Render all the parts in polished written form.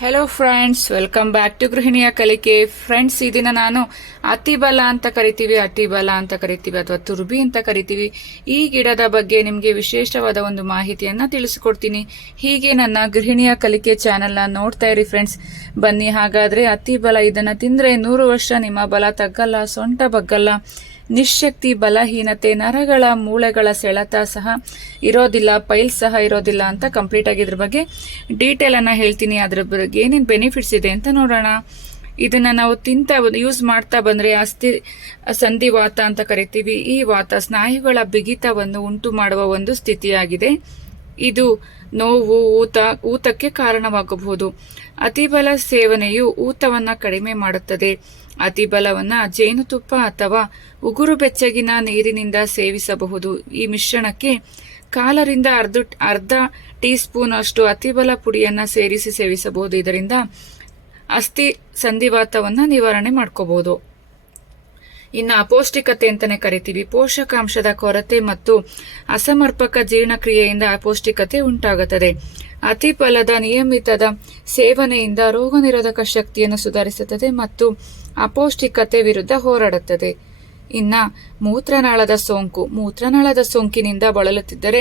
Hello friends, welcome back to ಗೃಹಿಣಿಯ ಕಲಿಕೆ. Friends, ಈ ದಿನ ನಾನು ಅತಿಬಲ ಅಂತ ಕರಿತೀವಿ ಅಥವಾ ತುರ್ಬಿ ಅಂತ ಕರಿತೀವಿ. ಈ ಗಿಡದ ಬಗ್ಗೆ ನಿಮಗೆ ವಿಶೇಷವಾದ ಒಂದು ಮಾಹಿತಿಯನ್ನ ತಿಳಿಸಿಕೊಡ್ತೀನಿ. ಹೀಗೆ ನನ್ನ ಗೃಹಿಣಿಯ ಕಲಿಕೆ ಚಾನೆಲ್ನ ನೋಡ್ತಾ ಇರಿ ಫ್ರೆಂಡ್ಸ್. ಬನ್ನಿ, ಹಾಗಾದ್ರೆ ಅತಿಬಲ ಇದನ್ನ ತಿಂದ್ರೆ 100 ವರ್ಷ ನಿಮ್ಮ ಬಲ ತಗ್ಗಲ್ಲ, ಸೊಂಟ ಬಗ್ಗಲ್ಲ, ನಿಶಕ್ತಿ, ಬಲಹೀನತೆ, ನರಗಳ ಮೂಳೆಗಳ ಸೆಳೆತ ಸಹ ಇರೋದಿಲ್ಲ, ಪೈಲ್ಸ್ ಸಹ ಇರೋದಿಲ್ಲ ಅಂತ ಕಂಪ್ಲೀಟ್ ಆಗಿ ಇದ್ರ ಬಗ್ಗೆ ಡೀಟೇಲ್ ಅನ್ನ ಹೇಳ್ತೀನಿ. ಅದ್ರ ಬಗ್ಗೆ ಏನೇನು ಬೆನಿಫಿಟ್ಸ್ ಇದೆ ಅಂತ ನೋಡೋಣ. ಇದನ್ನ ನಾವು ಯೂಸ್ ಮಾಡ್ತಾ ಬಂದ್ರೆ ಸಂಧಿವಾತ ಅಂತ ಕರಿತೀವಿ. ಈ ವಾತ ಸ್ನಾಯುಗಳ ಬಿಗಿತವನ್ನು ಉಂಟು ಮಾಡುವ ಒಂದು ಸ್ಥಿತಿಯಾಗಿದೆ. ಇದು ನೋವು, ಊತಕ್ಕೆ ಕಾರಣವಾಗಬಹುದು. ಅತಿಬಲ ಸೇವನೆಯು ಊತವನ್ನ ಕಡಿಮೆ ಮಾಡುತ್ತದೆ. ಅತಿಬಲವನ್ನ ಜೇನುತುಪ್ಪ ಅಥವಾ ಉಗುರು ಬೆಚ್ಚಗಿನ ನೀರಿನಿಂದ ಸೇವಿಸಬಹುದು. ಈ ಮಿಶ್ರಣಕ್ಕೆ ಕಾಲರಿಂದ ಅರ್ಧ ಟೀ ಸ್ಪೂನ್ ಅಷ್ಟು ಅತಿಬಲ ಪುಡಿಯನ್ನ ಸೇರಿಸಿ ಸೇವಿಸಬಹುದು. ಇದರಿಂದ ಅಸ್ಥಿ ಸಂಧಿವಾತವನ್ನ ನಿವಾರಣೆ ಮಾಡ್ಕೋಬಹುದು. ಇನ್ನು ಅಪೌಷ್ಟಿಕತೆ ಅಂತಾನೆ ಕರಿತೀವಿ. ಪೋಷಕಾಂಶದ ಕೊರತೆ ಮತ್ತು ಅಸಮರ್ಪಕ ಜೀರ್ಣಕ್ರಿಯೆಯಿಂದ ಅಪೌಷ್ಟಿಕತೆ ಉಂಟಾಗುತ್ತದೆ. ಅತಿಬಲದ ನಿಯಮಿತದ ಸೇವನೆಯಿಂದ ರೋಗ ನಿರೋಧಕ ಶಕ್ತಿಯನ್ನು ಸುಧಾರಿಸುತ್ತದೆ ಮತ್ತು ಅಪೌಷ್ಟಿಕತೆ ವಿರುದ್ಧ ಹೋರಾಡುತ್ತದೆ. ಇನ್ನ ಮೂತ್ರನಾಳದ ಸೋಂಕಿನಿಂದ ಬಳಲುತ್ತಿದ್ದರೆ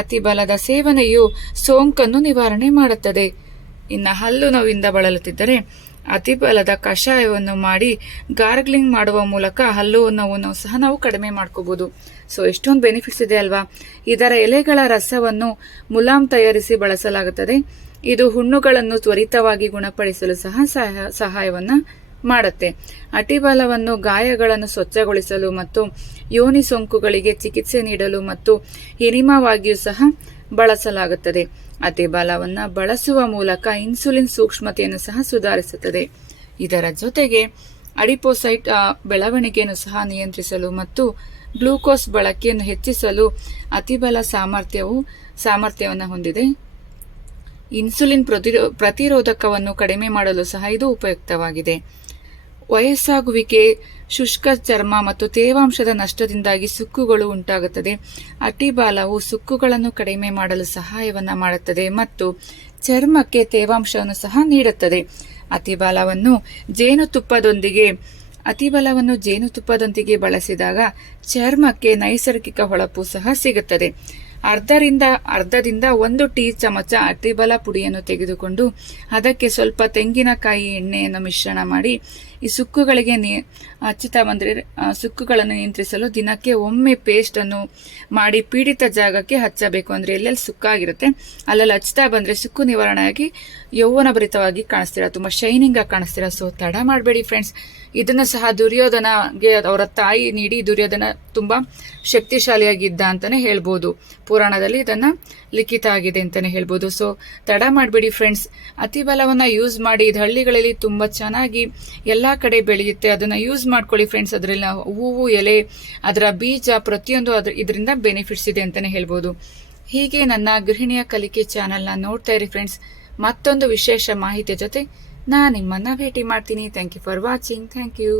ಅತಿಬಲದ ಸೇವನೆಯು ಸೋಂಕನ್ನು ನಿವಾರಣೆ ಮಾಡುತ್ತದೆ. ಇನ್ನ ಹಲ್ಲು ನೋವಿಂದ ಬಳಲುತ್ತಿದ್ದರೆ ಅತಿಬಲದ ಕಷಾಯವನ್ನು ಮಾಡಿ ಗಾರ್ಗ್ಲಿಂಗ್ ಮಾಡುವ ಮೂಲಕ ಹಲ್ಲು ನೋವನ್ನು ಸಹ ನಾವು ಕಡಿಮೆ ಮಾಡ್ಕೋಬಹುದು. ಸೊ ಎಷ್ಟೊಂದು ಬೆನಿಫಿಟ್ಸ್ ಇದೆ ಅಲ್ವಾ. ಇದರ ಎಲೆಗಳ ರಸವನ್ನು ಮುಲಾಮ್ ತಯಾರಿಸಿ ಬಳಸಲಾಗುತ್ತದೆ. ಇದು ಹುಣ್ಣುಗಳನ್ನು ತ್ವರಿತವಾಗಿ ಗುಣಪಡಿಸಲು ಸಹ ಸಹಾಯವನ್ನ ಮಾಡುತ್ತೆ. ಅತಿಬಲವನ್ನು ಗಾಯಗಳನ್ನು ಸ್ವಚ್ಛಗೊಳಿಸಲು ಮತ್ತು ಯೋನಿ ಸೋಂಕುಗಳಿಗೆ ಚಿಕಿತ್ಸೆ ನೀಡಲು ಮತ್ತು ಎನಿಮಾವಾಗಿಯೂ ಸಹ ಬಳಸಲಾಗುತ್ತದೆ. ಅತಿಬಲವನ್ನ ಬಳಸುವ ಮೂಲಕ ಇನ್ಸುಲಿನ್ ಸೂಕ್ಷ್ಮತೆಯನ್ನು ಸಹ ಸುಧಾರಿಸುತ್ತದೆ. ಇದರ ಜೊತೆಗೆ ಅಡಿಪೋಸೈಟ್ ಬೆಳವಣಿಗೆಯನ್ನು ಸಹ ನಿಯಂತ್ರಿಸಲು ಮತ್ತು ಗ್ಲೂಕೋಸ್ ಬಳಕೆಯನ್ನು ಹೆಚ್ಚಿಸಲು ಅತಿಬಲ ಸಾಮರ್ಥ್ಯವನ್ನು ಹೊಂದಿದೆ. ಇನ್ಸುಲಿನ್ ಪ್ರತಿರೋಧಕವನ್ನು ಕಡಿಮೆ ಮಾಡಲು ಸಹ ಇದು ಉಪಯುಕ್ತವಾಗಿದೆ. ವಯಸ್ಸಾಗುವಿಕೆ, ಶುಷ್ಕ ಚರ್ಮ ಮತ್ತು ತೇವಾಂಶದ ನಷ್ಟದಿಂದಾಗಿ ಸುಕ್ಕುಗಳು ಉಂಟಾಗುತ್ತದೆ. ಅತಿಬಲವು ಸುಕ್ಕುಗಳನ್ನು ಕಡಿಮೆ ಮಾಡಲು ಸಹಾಯವನ್ನ ಮಾಡುತ್ತದೆ ಮತ್ತು ಚರ್ಮಕ್ಕೆ ತೇವಾಂಶವನ್ನು ಸಹ ನೀಡುತ್ತದೆ. ಅತಿಬಲವನ್ನು ಜೇನುತುಪ್ಪದೊಂದಿಗೆ ಬಳಸಿದಾಗ ಚರ್ಮಕ್ಕೆ ನೈಸರ್ಗಿಕ ಹೊಳಪು ಸಹ ಸಿಗುತ್ತದೆ. ಅರ್ಧದಿಂದ 1 ಟೀ ಚಮಚ ಅತಿಬಲ ಪುಡಿಯನ್ನು ತೆಗೆದುಕೊಂಡು ಅದಕ್ಕೆ ಸ್ವಲ್ಪ ತೆಂಗಿನಕಾಯಿ ಎಣ್ಣೆಯನ್ನು ಮಿಶ್ರಣ ಮಾಡಿ ಈ ಸುಕ್ಕುಗಳಿಗೆ ಸುಕ್ಕುಗಳನ್ನು ನಿಯಂತ್ರಿಸಲು ದಿನಕ್ಕೆ ಒಮ್ಮೆ ಪೇಸ್ಟ್ ಅನ್ನು ಮಾಡಿ ಪೀಡಿತ ಜಾಗಕ್ಕೆ ಹಚ್ಚಬೇಕು. ಅಂದ್ರೆ ಎಲ್ಲೆಲ್ಲಿ ಸುಕ್ಕಾಗಿರುತ್ತೆ ಅಲ್ಲೆಲ್ಲ ಹಚ್ತಾ ಬಂದ್ರೆ ಸುಕ್ಕು ನಿವಾರಣೆಯಾಗಿ ಯೌವನ ಭರಿತವಾಗಿ ಕಾಣಿಸ್ತೀರಾ, ತುಂಬಾ ಶೈನಿಂಗ್ ಆಗಿ ಕಾಣಿಸ್ತೀರಾ. ಸೊ ತಡ ಮಾಡಬೇಡಿ ಫ್ರೆಂಡ್ಸ್. ಇದನ್ನ ಸಹ ದುರ್ಯೋಧನಗೆ ಅವರ ತಾಯಿ ನೀಡಿ, ದುರ್ಯೋಧನ ತುಂಬಾ ಶಕ್ತಿಶಾಲಿಯಾಗಿದ್ದ ಅಂತಾನೆ ಹೇಳ್ಬೋದು. ಪುರಾಣದಲ್ಲಿ ಇದನ್ನ ಲಿಖಿತ ಆಗಿದೆ ಅಂತಾನೆ ಹೇಳ್ಬೋದು. ಸೊ ತಡ ಮಾಡಬೇಡಿ ಫ್ರೆಂಡ್ಸ್. ಅತಿಬಲವನ್ನ ಯೂಸ್ ಮಾಡಿ. ಇದು ಹಳ್ಳಿಗಳಲ್ಲಿ ತುಂಬಾ ಚೆನ್ನಾಗಿ ಎಲ್ಲಾ ಕಡೆ ಬೆಳೆಯುತ್ತೆ. ಅದನ್ನ ಯೂಸ್ ಮಾಡ್ಕೊಳ್ಳಿ ಫ್ರೆಂಡ್ಸ್. ಅದರಲ್ಲಿ ಹೂವು, ಎಲೆ, ಅದರ ಬೀಜ ಪ್ರತಿಯೊಂದು ಇದರಿಂದ ಬೆನಿಫಿಟ್ಸ್ ಇದೆ ಅಂತಾನೆ ಹೇಳ್ಬೋದು. ಹೀಗೆ ನನ್ನ ಗೃಹಿಣಿಯ ಕಲಿಕೆ ಚಾನೆಲ್ನ ನೋಡ್ತಾ ಇರಿ ಫ್ರೆಂಡ್ಸ್. ಮತ್ತೊಂದು ವಿಶೇಷ ಮಾಹಿತಿಯ ಜೊತೆ ನಾನು ನಿಮ್ಮನ್ನ ಭೇಟಿ ಮಾಡ್ತೀನಿ. Thank you for watching. Thank you.